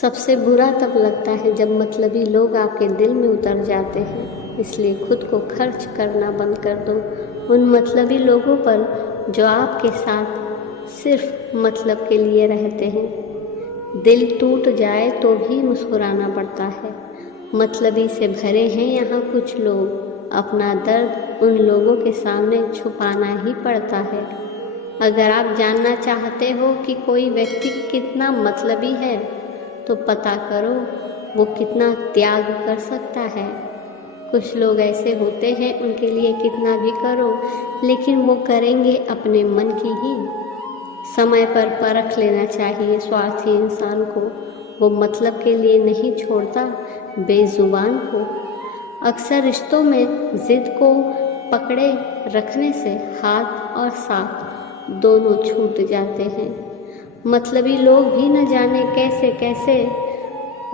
सबसे बुरा तब लगता है जब मतलबी लोग आपके दिल में उतर जाते हैं। इसलिए खुद को खर्च करना बंद कर दो उन मतलबी लोगों पर जो आपके साथ सिर्फ मतलब के लिए रहते हैं। दिल टूट जाए तो भी मुस्कुराना पड़ता है। मतलबी से भरे हैं यहाँ कुछ लोग, अपना दर्द उन लोगों के सामने छुपाना ही पड़ता है। अगर आप जानना चाहते हो कि कोई व्यक्ति कितना मतलबी है तो पता करो वो कितना त्याग कर सकता है। कुछ लोग ऐसे होते हैं उनके लिए कितना भी करो लेकिन वो करेंगे अपने मन की ही। समय पर परख लेना चाहिए स्वार्थी इंसान को, वो मतलब के लिए नहीं छोड़ता बेजुबान को। अक्सर रिश्तों में जिद को पकड़े रखने से हाथ और साथ दोनों छूट जाते हैं। मतलबी लोग भी न जाने कैसे कैसे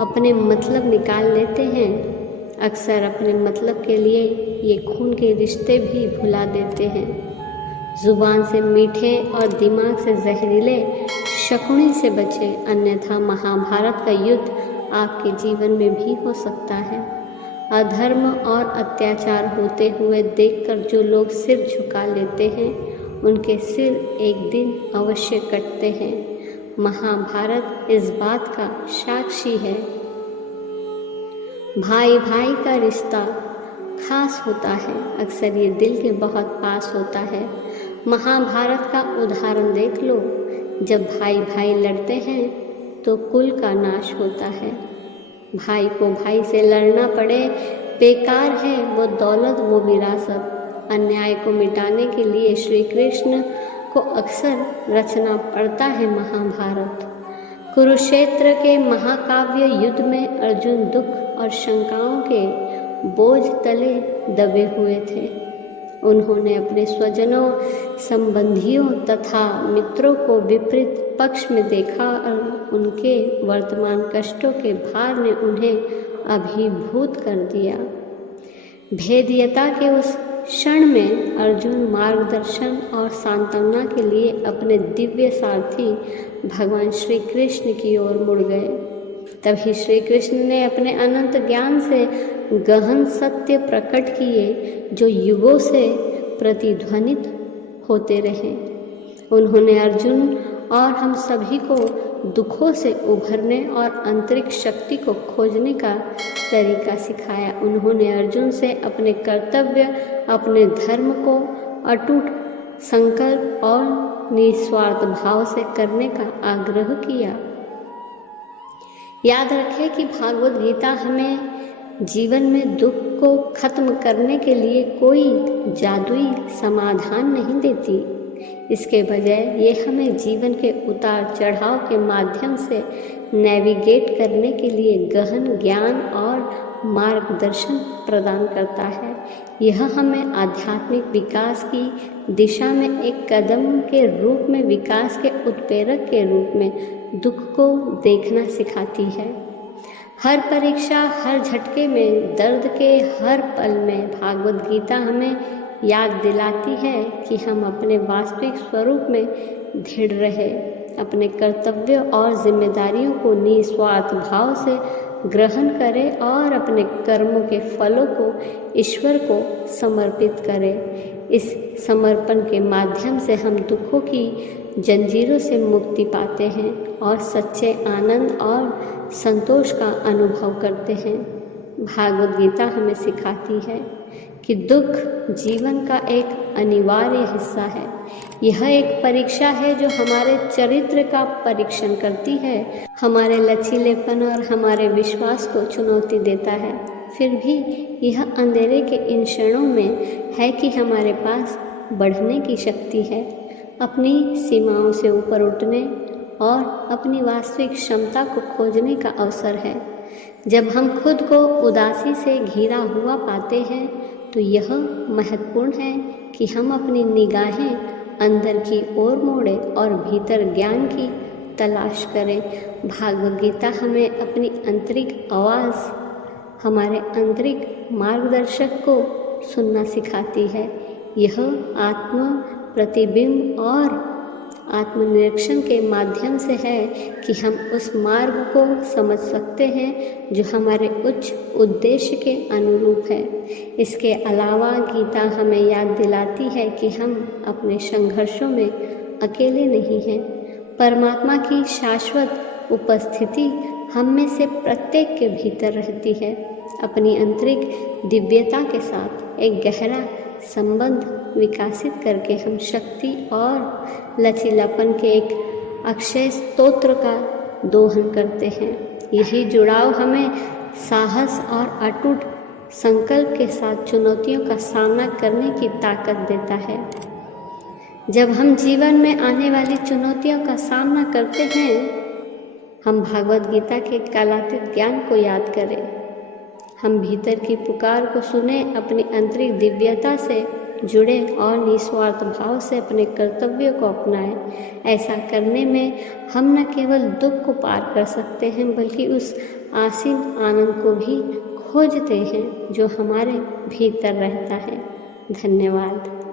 अपने मतलब निकाल लेते हैं। अक्सर अपने मतलब के लिए ये खून के रिश्ते भी भुला देते हैं। जुबान से मीठे और दिमाग से जहरीले शकुनी से बचे, अन्यथा महाभारत का युद्ध आपके जीवन में भी हो सकता है। अधर्म और अत्याचार होते हुए देखकर जो लोग सिर झुका लेते हैं उनके सिर एक दिन अवश्य कटते हैं। महाभारत इस बात का साक्षी है। भाई भाई का रिश्ता खास होता है, अक्सर ये दिल के बहुत पास होता है। महाभारत का उदाहरण देख लो, जब भाई भाई लड़ते हैं तो कुल का नाश होता है। भाई को भाई से लड़ना पड़े बेकार है वो दौलत वो विरासत। अन्याय को मिटाने के लिए श्री कृष्ण को अक्सर रचना पड़ता है महाभारत। कुरुक्षेत्र के महाकाव्य युद्ध में अर्जुन दुख और शंकाओं के बोझ तले दबे हुए थे। उन्होंने अपने स्वजनों, संबंधियों तथा मित्रों को विपरीत पक्ष में देखा और उनके वर्तमान कष्टों के भार ने उन्हें अभिभूत कर दिया। भेदियता के उस क्षण में अर्जुन मार्गदर्शन और सांत्वना के लिए अपने दिव्य सारथी भगवान श्री कृष्ण की ओर मुड़ गए। तभी श्री कृष्ण ने अपने अनंत ज्ञान से गहन सत्य प्रकट किए जो युगों से प्रतिध्वनित होते रहे। उन्होंने अर्जुन और हम सभी को दुखों से उभरने और आंतरिक शक्ति को खोजने का तरीका सिखाया। उन्होंने अर्जुन से अपने कर्तव्य, अपने धर्म को अटूट संकल्प और निस्वार्थ भाव से करने का आग्रह किया। याद रखें कि भागवत गीता हमें जीवन में दुख को खत्म करने के लिए कोई जादुई समाधान नहीं देती। इसके बजाय ये हमें जीवन के उतार चढ़ाव के माध्यम से नेविगेट करने के लिए गहन ज्ञान और मार्गदर्शन प्रदान करता है। यह हमें आध्यात्मिक विकास की दिशा में एक कदम के रूप में, विकास के उत्प्रेरक के रूप में दुख को देखना सिखाती है। हर परीक्षा, हर झटके में, दर्द के हर पल में भागवत गीता हमें याद दिलाती है कि हम अपने वास्तविक स्वरूप में दृढ़ रहे, अपने कर्तव्य और जिम्मेदारियों को निस्वार्थ भाव से ग्रहण करें और अपने कर्मों के फलों को ईश्वर को समर्पित करें। इस समर्पण के माध्यम से हम दुखों की जंजीरों से मुक्ति पाते हैं और सच्चे आनंद और संतोष का अनुभव करते हैं। भागवत गीता हमें सिखाती है कि दुख जीवन का एक अनिवार्य हिस्सा है। यह एक परीक्षा है जो हमारे चरित्र का परीक्षण करती है, हमारे लचीलेपन और हमारे विश्वास को चुनौती देता है। फिर भी यह अंधेरे के इन क्षणों में है कि हमारे पास बढ़ने की शक्ति है, अपनी सीमाओं से ऊपर उठने और अपनी वास्तविक क्षमता को खोजने का अवसर है। जब हम खुद को उदासी से घिरा हुआ पाते हैं तो यह महत्वपूर्ण है कि हम अपनी निगाहें अंदर की ओर मोड़ें और भीतर ज्ञान की तलाश करें। भागवत गीता हमें अपनी आंतरिक आवाज़, हमारे आंतरिक मार्गदर्शक को सुनना सिखाती है। यह आत्म प्रतिबिंब और आत्मनिरीक्षण के माध्यम से है कि हम उस मार्ग को समझ सकते हैं जो हमारे उच्च उद्देश्य के अनुरूप है। इसके अलावा गीता हमें याद दिलाती है कि हम अपने संघर्षों में अकेले नहीं हैं। परमात्मा की शाश्वत उपस्थिति हम में से प्रत्येक के भीतर रहती है। अपनी आंतरिक दिव्यता के साथ एक गहरा संबंध विकसित करके हम शक्ति और लचीलापन के एक अक्षय स्तोत्र का दोहन करते हैं। यही जुड़ाव हमें साहस और अटूट संकल्प के साथ चुनौतियों का सामना करने की ताकत देता है। जब हम जीवन में आने वाली चुनौतियों का सामना करते हैं, हम भागवत गीता के कालातीत ज्ञान को याद करें। हम भीतर की पुकार को सुने, अपनी आंतरिक दिव्यता से जुड़े और निस्वार्थ भाव से अपने कर्तव्यों को अपनाएं। ऐसा करने में हम न केवल दुख को पार कर सकते हैं, बल्कि उस असीम आनंद को भी खोजते हैं जो हमारे भीतर रहता है। धन्यवाद।